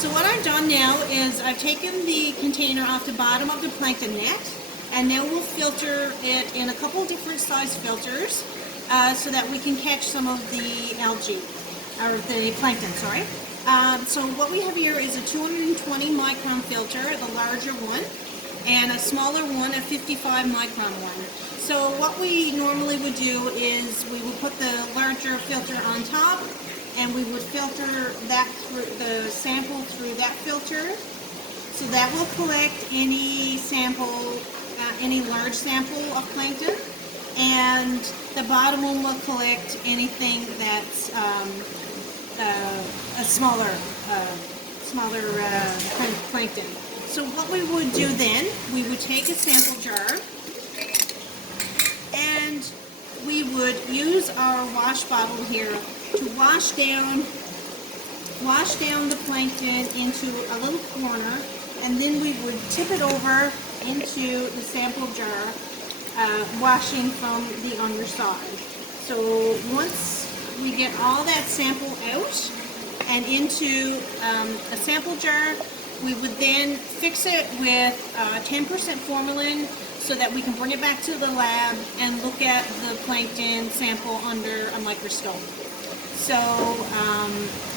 So what I've done now is I've taken the container off the bottom of the plankton net, and now we'll filter it in a couple different size filters so that we can catch some of the algae, or the plankton, sorry. So what we have here is a 220 micron filter, the larger one, and a smaller one, a 55 micron one. So what we normally would do is we would put the larger filter on top, and we would filter that through the sample through that filter. So that will collect any sample, any large sample of plankton, and the bottom one will collect anything that's a smaller plankton. So what we would do then, we would take a sample jar, and we would use our wash bottle here to wash down the plankton into a little corner, and then we would tip it over into the sample jar, washing from the underside. So once we get all that sample out and into a sample jar, we would then fix it with 10% formalin so that we can bring it back to the lab and look at the plankton sample under a microscope. So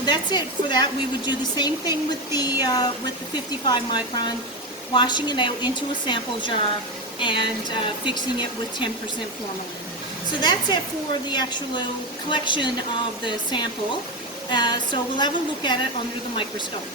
that's it for that. We would do the same thing with the 55 micron, washing it out into a sample jar and fixing it with 10% formalin. So that's it for the actual collection of the sample. So we'll have a look at it under the microscope.